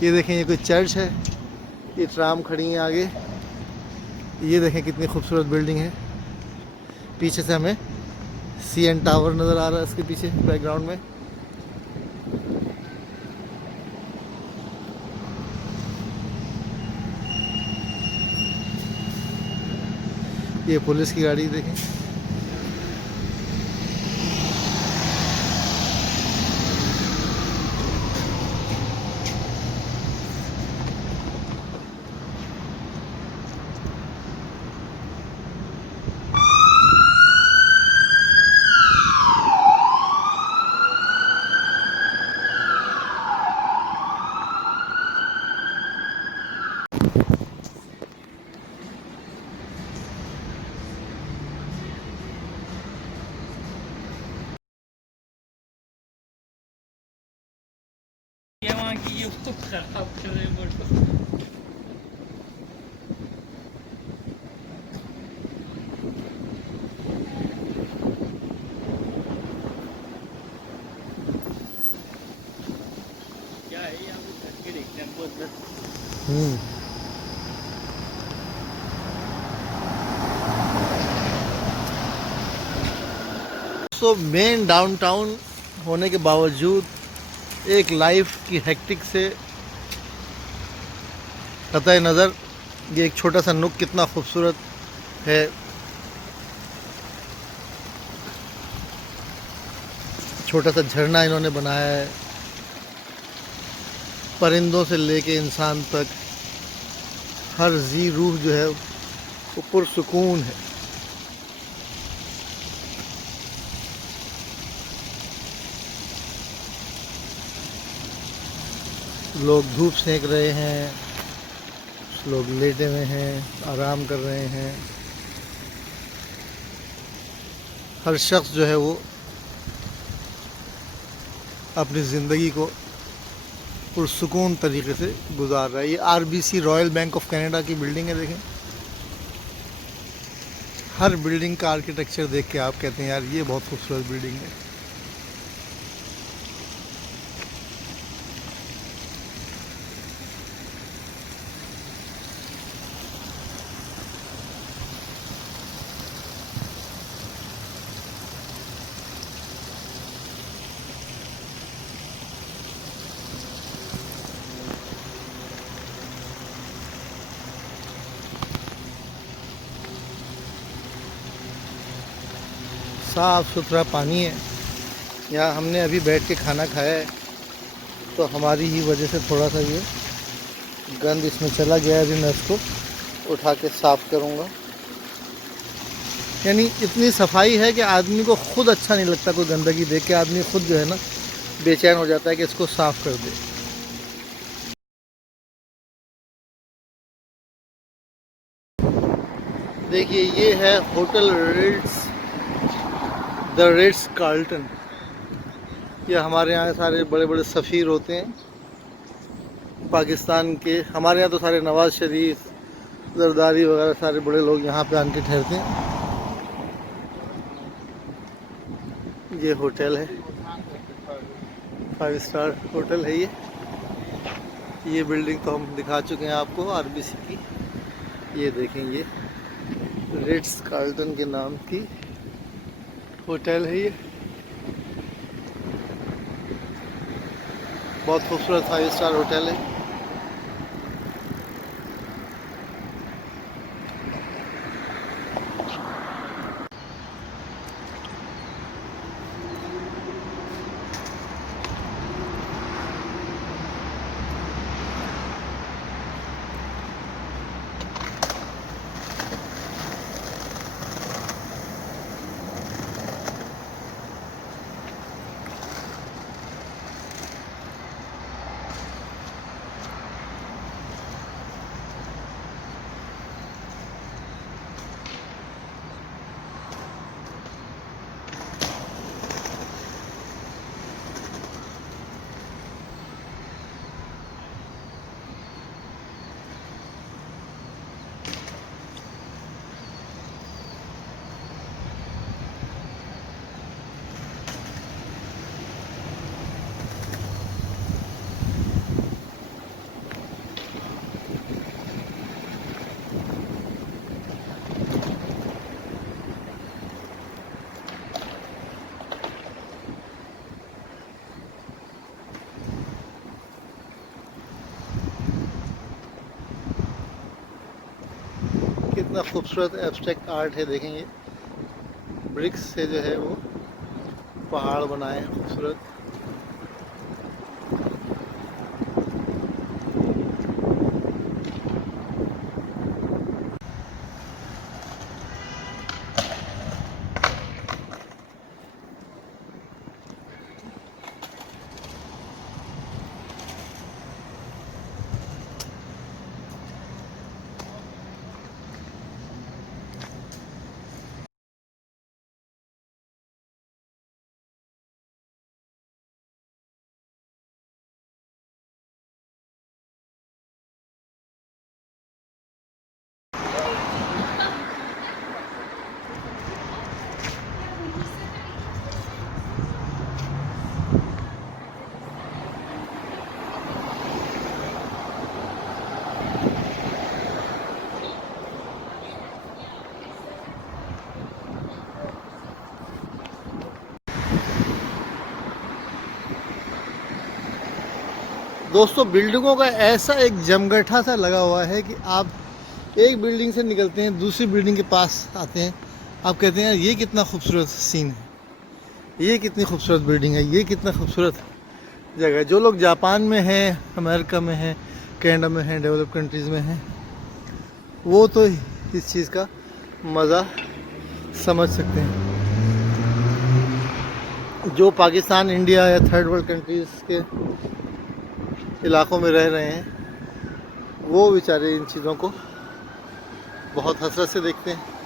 ये देखें, ये कोई चर्च है, ये ट्राम खड़ी है आगे। ये देखें कितनी खूबसूरत बिल्डिंग है। पीछे से हमें CN टावर नज़र आ रहा है इसके पीछे बैकग्राउंड में। ये पुलिस की गाड़ी देखें। ये वहाँ की ये उसको खराब कर रहे हैं फोटो। क्या है यहाँ पे करके देखते हैं बहुत बस। तो मेन डाउनटाउन होने के बावजूद एक लाइफ की हेक्टिक से कतई नज़र ये एक छोटा सा नुक कितना खूबसूरत है। छोटा सा झरना इन्होंने बनाया है। परिंदों से लेके इंसान तक हर जी रूह जो है वो पुरसुकून है। लोग धूप सेक रहे हैं, लोग लेटे हुए हैं, आराम कर रहे हैं। हर शख्स जो है वो अपनी ज़िंदगी को पुरसुकून तरीके से गुजार रहा है। ये RBC royal bank of Canada की बिल्डिंग है। देखें, हर बिल्डिंग का आर्किटेक्चर देख के आप कहते हैं यार ये बहुत खूबसूरत बिल्डिंग है। साफ़ सुथरा पानी है। यहाँ हमने अभी बैठ के खाना खाया है तो हमारी ही वजह से थोड़ा सा ये गंद इसमें चला गया है। अभी मैं इसको उठा के साफ़ करूँगा। यानी इतनी सफाई है कि आदमी को खुद अच्छा नहीं लगता। कोई गंदगी देख के आदमी खुद जो है ना बेचैन हो जाता है कि इसको साफ़ कर दे। देखिए, ये है होटल रिट्स कार्ल्टन। ये हमारे यहाँ सारे बड़े बड़े सफ़ीर होते हैं पाकिस्तान के। हमारे यहाँ तो सारे नवाज़ शरीफ, जरदारी वगैरह सारे बड़े लोग यहाँ पे आके ठहरते हैं। ये होटल है, 5 स्टार होटल है ये बिल्डिंग तो हम दिखा चुके हैं आपको RBC की। ये देखें, ये रिट्स कार्ल्टन के नाम की होटल है ये। बहुत खूबसूरत 5 स्टार होटल है। कितना खूबसूरत एब्स्ट्रैक्ट आर्ट है, देखेंगे ब्रिक्स से जो है वो पहाड़ बनाए हैं खूबसूरत। दोस्तों बिल्डिंगों का ऐसा एक जमगठा सा लगा हुआ है कि आप एक बिल्डिंग से निकलते हैं, दूसरी बिल्डिंग के पास आते हैं, आप कहते हैं यार ये कितना खूबसूरत सीन है, ये कितनी खूबसूरत बिल्डिंग है, ये कितना खूबसूरत जगह है। जो लोग जापान में हैं, अमेरिका में हैं, कनाडा में हैं, डेवलप कंट्रीज़ में हैं, वो तो इस चीज़ का मज़ा समझ सकते हैं। जो पाकिस्तान, इंडिया या थर्ड वर्ल्ड कंट्रीज़ के इलाकों में रह रहे हैं, वो बेचारे इन चीज़ों को बहुत हसरत से देखते हैं।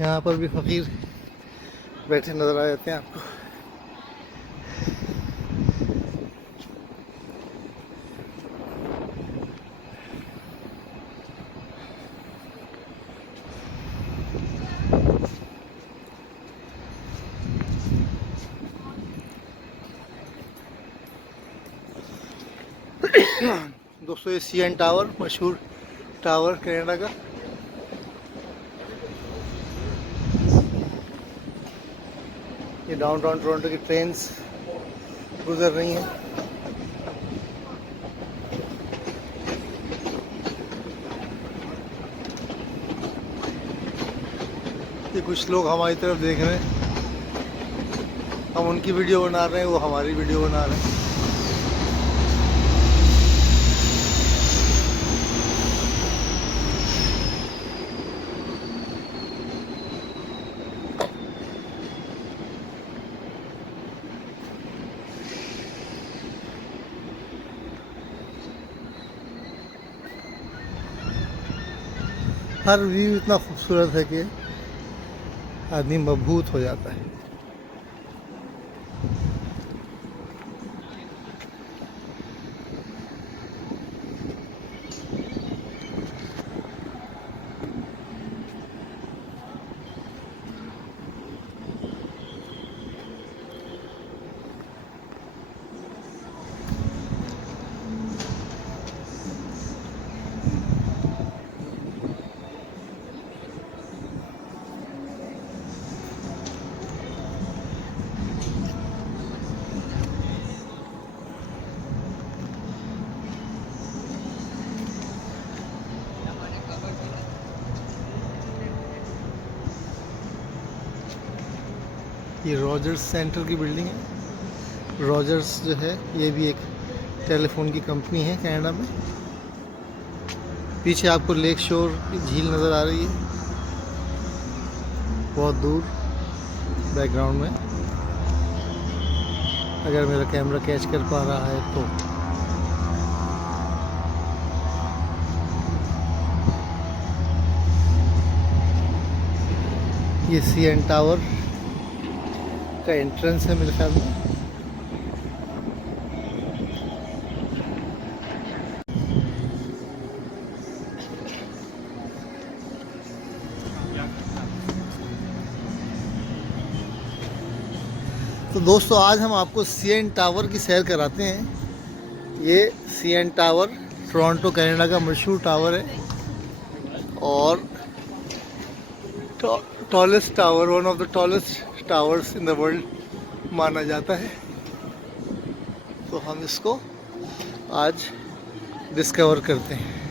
यहाँ पर भी फ़कीर बैठे नज़र आ जाते हैं आपको। दोस्तों ये CN टावर, मशहूर टावर कनाडा का, ये डाउनटाउन टोरंटो की ट्रेन्स गुजर रही हैं। ये कुछ लोग हमारी तरफ देख रहे हैं, हम उनकी वीडियो बना रहे हैं, वो हमारी वीडियो बना रहे हैं। हर व्यू इतना खूबसूरत है कि आदमी मबहूत हो जाता है। ये रॉजर्स सेंटर की बिल्डिंग है। रॉजर्स जो है ये भी एक टेलीफोन की कंपनी है कनाडा में। पीछे आपको लेक शोर की झील नज़र आ रही है बहुत दूर बैकग्राउंड में, अगर मेरा कैमरा कैच कर पा रहा है तो। ये CN टावर का एंट्रेंस है मेरे ख्याल में। तो दोस्तों आज हम आपको CN टावर की सैर कराते हैं। ये CN टावर टोरंटो कनाडा का मशहूर टावर है और tallest tower, one of the tallest towers in the world माना जाता है। तो हम इसको आज डिस्कवर करते हैं।